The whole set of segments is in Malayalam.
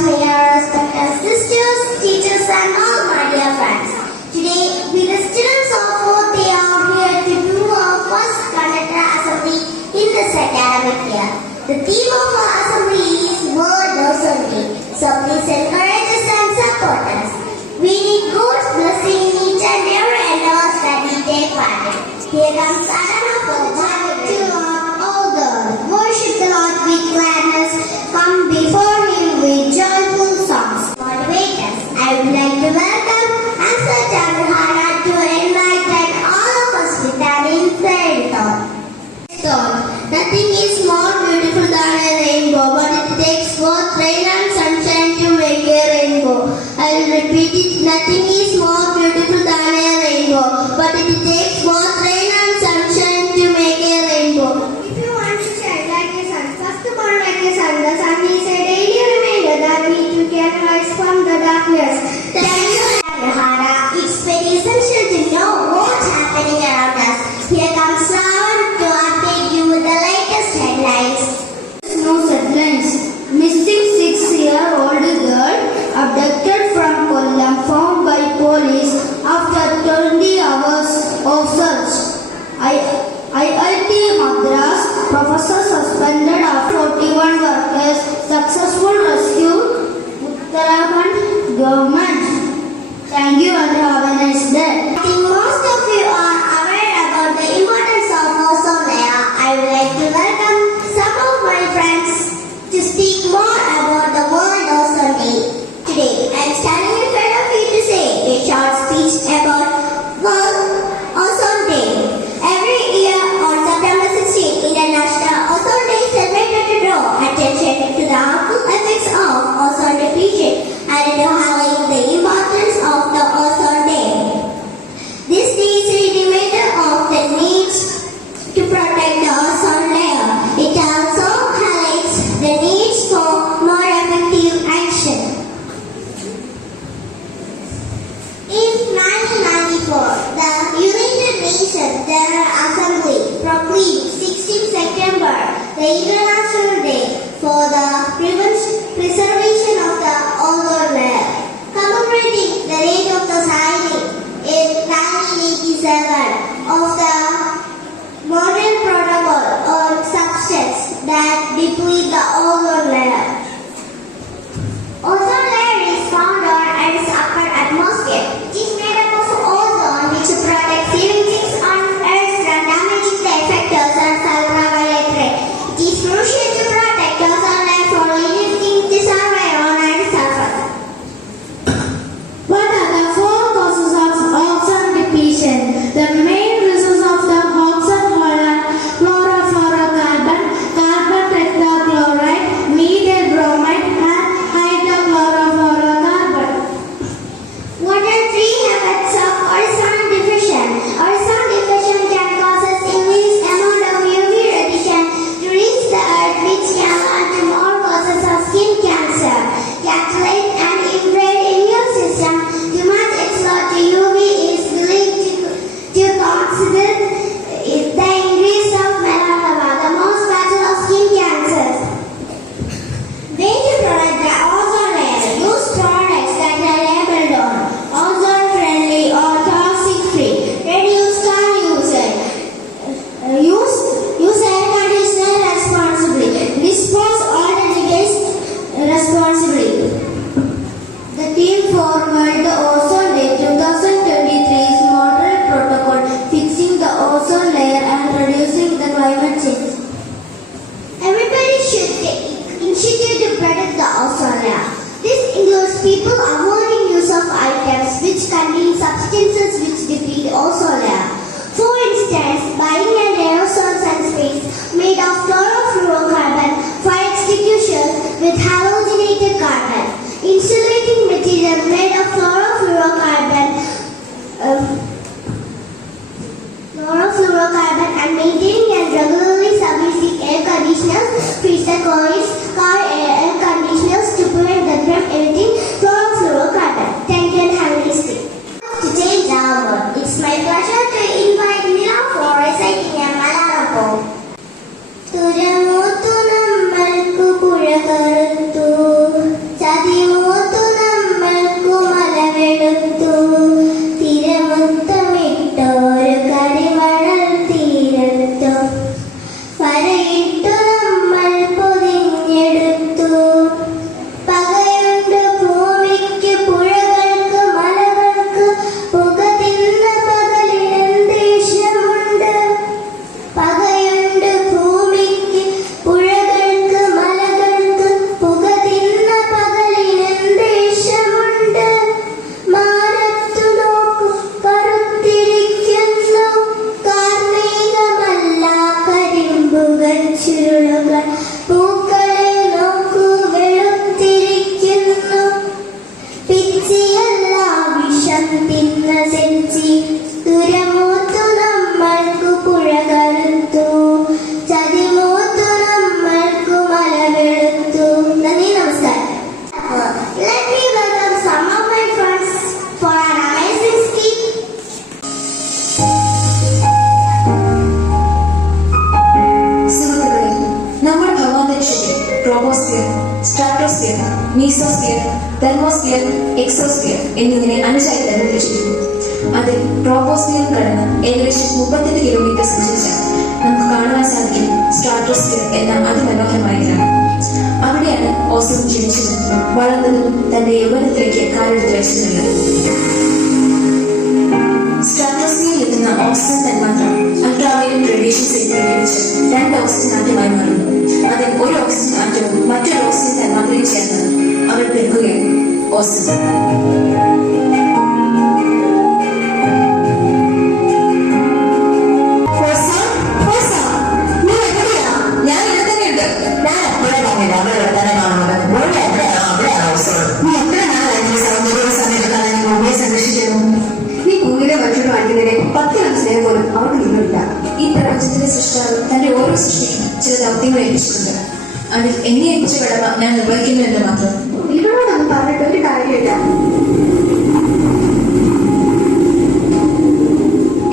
my respected sisters, teachers and all my dear friends. Today, we the students of 4th year are here to do our first conductor assembly in this academic year. The theme of our assembly is World Ozone Day. So please encourage us and support us. We need God's blessing in each and every endeavors that we take part in. Here comes Sadhana for the time to all the worship the Lord with gladness. Come before Him with joyful songs. Motivate us. I would like to welcome Answer Chandra to enlighten all of us with an inspired thought. Nothing is more beautiful than a rainbow, but it takes both rain and sunshine to make a rainbow. I will repeat it. Nothing is more beautiful than a rainbow, but it takes both rain and sunshine to make a rainbow. If you want to shine like a sun, first born like a sun, the sun is a daily reminder that we too can rise from the darkness. Thank you, Hara. It's very essential to know what's happening around us. Here comes Ravan to update you with the latest headlines. News headlines. Missing 6-year-old girl abducted from Kollam found by police after 20 hours of search. IIT Madras professor suspended after 41 workers successful rescue. Uttarakhand government. Thank you and have a nice day. I think most of you are aware about the importance of ozone layer. I would like to welcome some of my friends to speak more about the World Ozone Day. Today, I am standing in front of you to say a short speech about World Ozone Day. Every year on September 16, International Ozone Day is celebrated to draw attention to the harmful effects of ozone depletion and to highlight the importance of the ozone day. This day is a reminder of the need to protect the ozone layer. It also highlights the need for more effective action. In 1994, the United Nations General Assembly proclaimed 16 September the International Day for the preservation of the ozone layer, commemorating the date of the signing in 1987 of the Modern Protocol on substance that deplete the ozone layer. Ozone layer is found on Earth's upper atmosphere. It is made up of ozone which protects living things on Earth from damaging the effectors and ultraviolet rays. It is crucial to protect ozone layer for living things to survive on Earth's surface. What are the 4 causes of ozone depletion? The main reasons of the ozone are chlorofluorocarbon, carbon tetrachloride, methyl bromide, and hydrochlorofluorocarbon. What are 3 effects of ozone depletion? Ozone depletion can cause an immense amount of UV radiation to reach the Earth, which can lead to more causes of skin cancer, cataract, and impaired immune system. Too much exposure to UV is linked to consider the increase of melanoma, the most fatal of skin cancers. Way to protect the ozone layer. Use products that are labeled on ozone friendly or toxic free. Reduce car usage. Use air conditioner responsibly. Dispose all waste responsibly. The team forward the Ozone Day 2023's Modern Protocol fixing the ozone layer and reducing the climate change. Everybody should take initiative to protect the ozone layer. This includes people avoiding use of items which contain substances which deplete ozone layer. For instance, buying an aerosol sunscreen made of chlorofluorocarbon for execution with halogenated carbon. Insulating material made of chlorofluorocarbon and maintaining and regularly servicing air conditioners, freezer coils, car air conditioners to prevent them from emitting chlorofluorocarbon. Thank you and have a nice day. To change our mesosphere, thermosphere, exosphere എന്നിങ്ങനെ 5 ആയി തരംതിരിച്ചിരിക്കുന്നു. അതിൽ ട്രോപ്പോസ്ഫിയർ കടന്ന് ഏകദേശം 38 കിലോമീറ്റർ സഞ്ചരിച്ചാൽ നമുക്ക് കാണുവാൻ സാധിക്കും സ്ട്രാറ്റോസ്ഫിയർ എന്ന അതിമനോഹരമായ ഗ്രാമം. അവിടെയാണ് ഓസോൺ ജനിച്ചതും വളർന്നതും തന്റെ യൗവനത്തിലേക്ക് കാലെടുത്ത് വെച്ചിട്ടുള്ളത്. സ്ട്രാറ്റോസ്ഫിയറിൽ എത്തുന്ന ഓക്സിജൻ തന്മാത്ര അൾട്രാവയലറ്റ് റേഡിയേഷൻ സ്വീകരിച്ച് 2 ഓക്സിജൻ ആറ്റമായി മാറുന്നു. അതിൽ ഒരു ഓക്സിജൻ ആറ്റവും മറ്റൊരു ഓക്സിജൻ തന്മാത്രയും ചേർന്ന് അവർ പെരുക്കുകയാണ് ഓസോൺ. ഈ പ്രപഞ്ചത്തിന്റെ സൃഷ്ടാവ് തന്റെ ഓരോ സൃഷ്ടിക്കും ചില ദൗത്യങ്ങൾ ഏൽപ്പിച്ചിട്ടുണ്ട്. അതിൽ എന്നെ ഏൽപ്പിച്ച കടമ ഞാൻ നിർവഹിക്കുന്നു എന്ന് മാത്രം. ഇവരോടൊന്നും പറഞ്ഞിട്ട് ഒരു കാര്യമില്ല.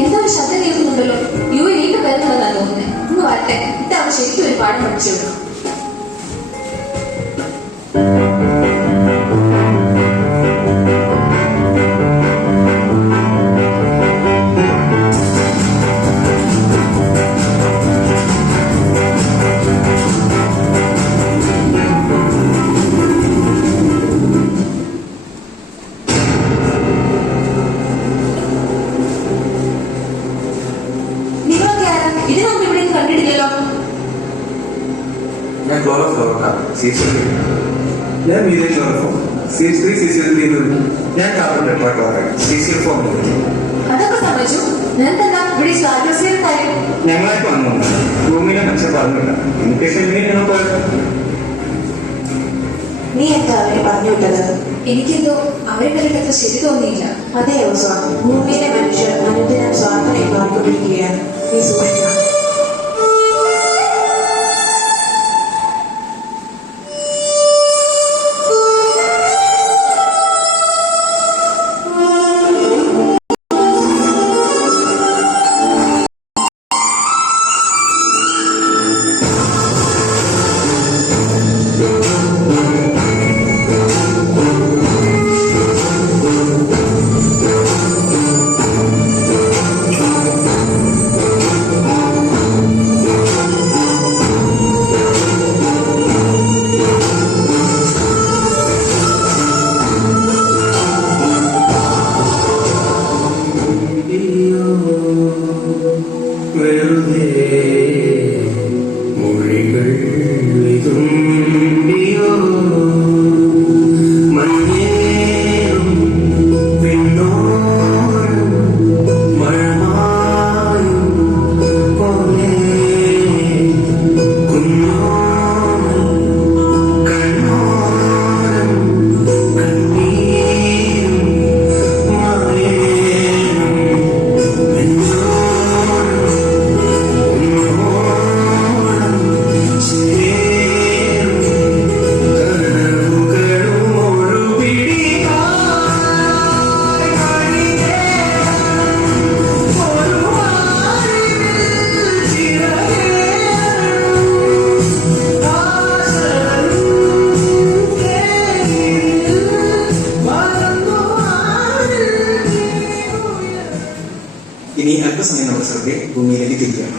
എന്തോ ഒരു ശബ്ദം കേൾക്കുന്നുണ്ടല്ലോ. വീണ്ടും വരുന്നതെന്നാണ് തോന്നുന്നത്. ഒന്ന് വരട്ടെ, ഇത്തവണ ശരിക്കും ഒരു പാഠം പഠിച്ചു കൊടുക്കും. ഞാൻ കാർബൺ ടെട്രാക്ലോറൈഡ് CCl4. അതൊക്കെ സംഭവിച്ചു. ഞങ്ങളായിട്ട് വന്നു. ഭൂമിയിലെ മനുഷ്യൻ പറഞ്ഞില്ല. നീ എന്താ അവരെ പറഞ്ഞു വിട്ടത്? എനിക്കെന്തോ അവരെ കണ്ടിട്ട് ശരി തോന്നിയില്ല. അതേ ഓസോൺ, ഭൂമിയിലെ മനുഷ്യർ അനുദിനം സ്വാർത്ഥതയിൽ മാറിക്കൊണ്ടിരിക്കുകയാണ്. നീ സൂക്ഷിക്കണം. ഇനി അല്പസമയം നമ്മുടെ ശ്രദ്ധ ഭൂമിയിലേക്ക് തിരിക്കാം.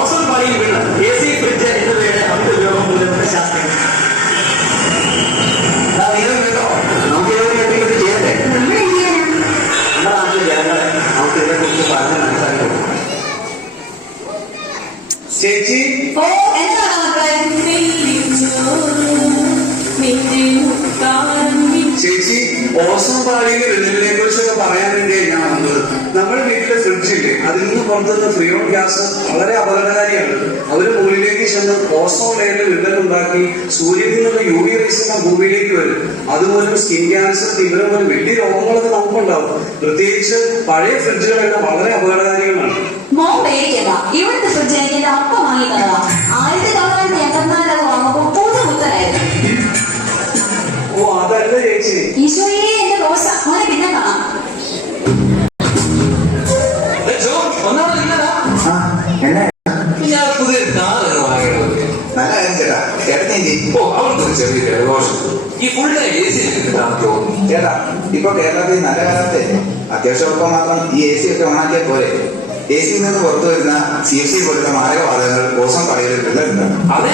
ഓസോൺ പാളിയിൽ വീണ് AC, ഫ്രിഡ്ജ് എന്നിവയുടെ അമിത ഉപയോഗം മൂലമുള്ള ശാസ്ത്രം കേട്ടോ. നമുക്ക് ഇതൊക്കെ ചെയ്യണ്ടേ? നമ്മുടെ നാട്ടിലെ ജനങ്ങളെ നമുക്ക് ഇതിനെ കുറിച്ച് പറഞ്ഞ് മനസ്സിലാക്കി. ചേച്ചി ചേച്ചി ഓസോൺ പാളിയിലെ വെല്ലുവിളിയെ കുറിച്ചൊക്കെ പറയാൻ വേണ്ടി ഞാൻ വന്നത്. നമ്മുടെ വീട്ടിലെ ഫ്രിഡ്ജില്ലേ, അതിൽ നിന്ന് പുറത്തുനിന്ന് ഫ്രിയോൺ ഗ്യാസ് വളരെ അപകടകാരിയാണ്. അവര് മുകളിലേക്ക് ചെന്ന് ഓസോൺ ലെയറിൽ വിള്ളലുണ്ടാക്കി സൂര്യനിൽ നിന്നുള്ള UV റേസ് ഭൂമിയിലേക്ക് വരും. അതുമൂലം സ്കിൻ ക്യാൻസർ, തീവ്രം പോലെ വലിയ രോഗങ്ങളൊക്കെ നമുക്കുണ്ടാവും. പ്രത്യേകിച്ച് പഴയ ഫ്രിഡ്ജുകളെല്ലാം വളരെ അപകടകാരികളാണ്. ഇവിടുത്തെ ഫ്രിഡ്ജ് എനിക്ക് അപ്പം വാങ്ങി തന്നതാ. 1984 വാങ്ങുമ്പോൾ പുതുപുത്തനായിരുന്നു. ഓ അതല്ല ചേച്ചി. ഈശോയെ എന്റെ ദോശ മോനെ പിന്നെ കാണാം. പുതിയ കാർ വാങ്ങി. നല്ല ചേട്ടാ ചേട്ടൻ ഓ അവൾ ചെറിയ ജലദോഷം. ഈ ഫുൾ എ സി തോന്നുന്നു. ചേട്ടാ, ഇപ്പൊ കേരളത്തിൽ നല്ല കാലത്തെ അത്യാവശ്യം ഒപ്പം മാത്രം ഈ എ സി ഒക്കെ ഓണാക്കിയാൽ പോരെ. എ സിയിൽ നിന്ന് പുറത്തു വരുന്ന CFC പോലുള്ള മാരകവാതകങ്ങൾ ഓസോൺ പാളികളിൽ വിള്ളലുണ്ടാകും. അല്ല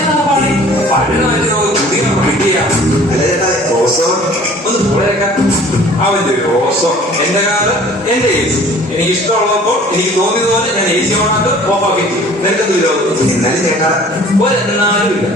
ചേട്ടാ, ഓസോൺ ഒന്ന് പോയേക്കാം. അവന്റെ ഒരു ഓസോൺ. എന്റെ കാലം എന്റെ എ സി. എനിക്ക് ഇഷ്ടമുള്ളപ്പോൾ എനിക്ക് തോന്നിയതുപോലെ ഞാൻ എ സി ഓണാക്കി ഓഫാക്കി ചെയ്യും. നിനക്കെന്ത് വിരോധം? എന്നാലും ചേട്ടാ ഒരെന്നാലും ഇല്ല.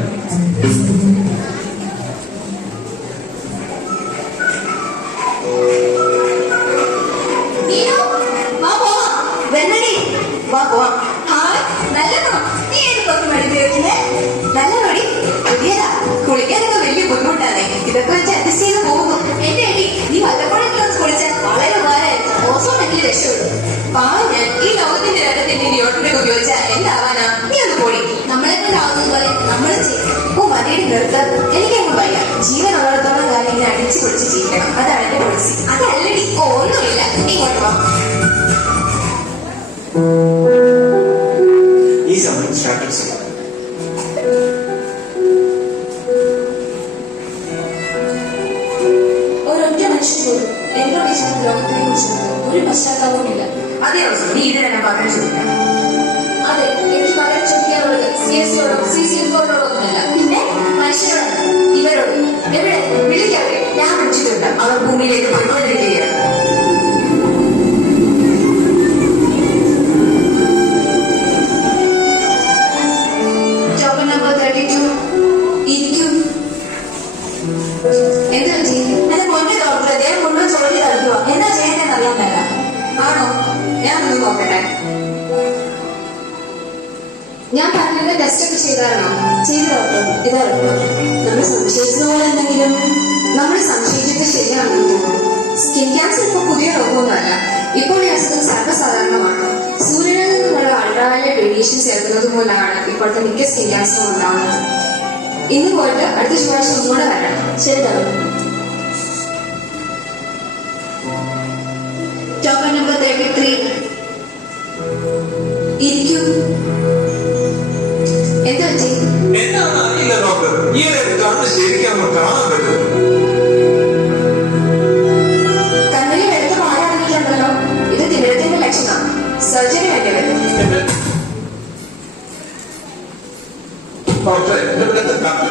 കുളിക്കാനൊക്കെ വലിയ ബുദ്ധിമുട്ടാണ്. ഇതൊക്കെ വെച്ച് അഡ്ജസ്റ്റ് ചെയ്ത് പോകുന്നു. എന്റെ അടി, നീ വല്ലപ്പോഴെങ്കിലും കുളിച്ചാൽ വളരെ ഉപകാരമായിരുന്നു. ഓസോൺ എനിക്ക് രക്ഷപ്പെടും. പാവം ഞാൻ ഈ ലോകത്തിന്റെ രണ്ടത്തിന്റെ ഡിയോട്ടൊക്കെ ഉപയോഗിച്ചാൽ എന്താവാനാ? നീ ഒന്ന് പോടി. നമ്മളെ കൊണ്ടാവുന്നത് പോലെ നമ്മൾ ചെയ്യും. ഓ മതിയുടെ നിർത്ത. എനിക്കങ്ങ് വയ്യ. ജീവൻ ഉള്ളിടത്തോളം കാലം ഇങ്ങനെ അടിച്ചു പൊളിച്ച് ജീവിക്കണം. അതാണ് എന്റെ പോളിസി. അതല്ലടി. ഓ ഒന്നുമില്ല. ഇങ്ങോട്ട് വാ. ഈ സമയം സ്റ്റാർട്ടപ്സ് ഒരൊറ്റ മനുഷ്യൻ പോലും എന്നോട് ഈ ലോകത്തിനെ കുറിച്ച് ഒരു പശ്ചാത്താപവുമില്ല. അതേ അവസ്ഥ നീ ഇത് തന്നെ പകരം ചോദിക്കണം. അതെ, എനിക്ക് പകരം ചോദിക്കാനുള്ളത് CSCയോടോ CCFോടോ ഒന്നുമല്ല. പിന്നെ മനുഷ്യരോട്, ഇവരോട്. എവിടെ വിളിക്കാതെ ഞാൻ വിളിച്ചിട്ടുണ്ട്. അവർ ഭൂമിയിലേക്ക് പോയിക്കൊണ്ടിരിക്കുകയാണ്. ടോക്കൺ നമ്പർ 32 ഇരിക്കൂ. എന്താ ചെയ്യുന്നത്? എന്റെ പൊന്നെ ഡോക്ടർ, അദ്ദേഹം മുഴുവൻ ജോലി നൽകുക. എന്താ ചെയ്യേണ്ടതെന്ന് അറിയാൻ മേല. ആണോ? ഞാൻ ഒന്ന് നോക്കട്ടെ. ഞാൻ പറഞ്ഞത് ടെസ്റ്റ് ഒക്കെ ചെയ്താരണോ? ചെയ്തു ഡോക്ടർ. ഇതാ റിപ്പോർട്ട്. നമ്മൾ സംശയിച്ചത് പോലെ എന്തെങ്കിലും? നമ്മൾ സംശയിച്ചത് ശരിയാണെന്ന് തോന്നുന്നു. സ്കിൻ ക്യാൻസർ ഇപ്പൊ പുതിയ രോഗമൊന്നുമല്ല. ഇപ്പോൾ ഈ അസുഖം സർവ്വസാധാരണമാണ്. സൂര്യനിൽ നിന്നുള്ള അൾട്രാവയലറ്റ് റേഡിയേഷൻ ചേർക്കുന്നത് മൂലമാണ് ഇപ്പോഴത്തെ മിക്ക സ്കിൻ ക്യാൻസറും ഉണ്ടാവുന്നത്. ഇന്ന് പോയിട്ട് അടുത്ത ചൊവ്വാഴ്ച ഒന്നുകൂടെ വരണം. ശരി ഡോക്ടർ. ടോക്കൺ നമ്പർ 33 ഇരിക്കൂ. എന്താ ചെയ്യും? എന്നാന്ന് അറിയില്ല ഡോക്ടർ. ഈ കണ്ണ് ശരിക്കും കാണാൻ പറ്റും. കണ്ണിൽ വെളുത്ത പാലാണെങ്കിലുണ്ടല്ലോ, ഇത് തിമിരത്തിന്റെ ലക്ഷണമാണ്. സർജറി വേണ്ടി വരും. ഡോക്ടർ എന്റെ വെളുത്ത കണ്ണ്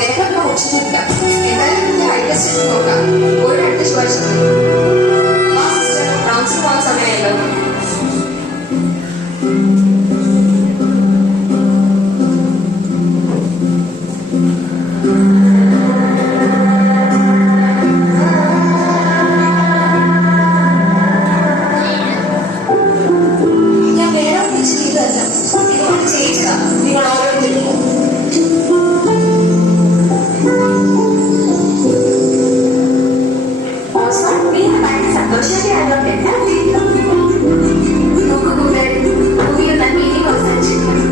വേഗം ഓടിച്ചിട്ടില്ല. എന്തായാലും ഇതിന്റെ ഹൈ ടെസ്റ്റ് നോക്കാം. ഒരു അടുത്ത ചൊവ്വാഴ്ച ആ സിസ്റ്റർ ഫ്രാൻസിൽ പോകാൻ സമയമല്ലോ. ഞാൻ വേറെ ഒന്നും ചെയ്തതല്ല. ഇതുകൊണ്ട് ചെയ്യിച്ചതാ നിങ്ങൾ ഓരോരുത്തരും. സന്തോഷമൊക്കെ ആയതുകൊണ്ട് എന്താ നോക്കൂ കൂട്ടുകാരെ, ഭൂമിയിൽ ഞാൻ meeting അവസാനിച്ചിരിക്കണം.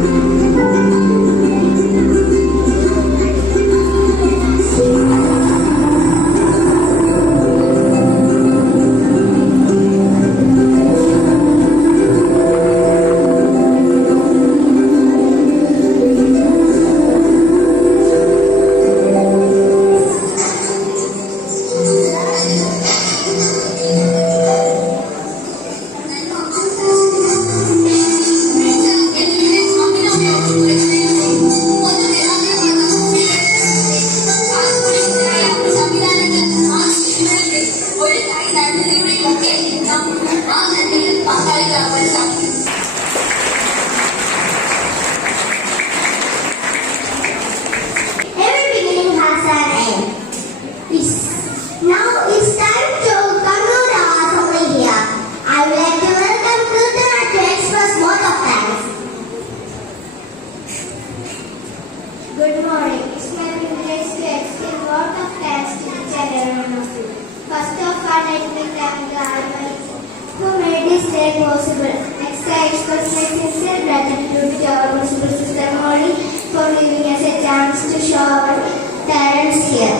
Good morning. It's my privilege to extend a lot of thanks to each and every one of you. First of all, let me thank the Almighty who made this day possible. Next, I express my sincere gratitude to our principal Sister Molly for giving us a chance to show our talents here.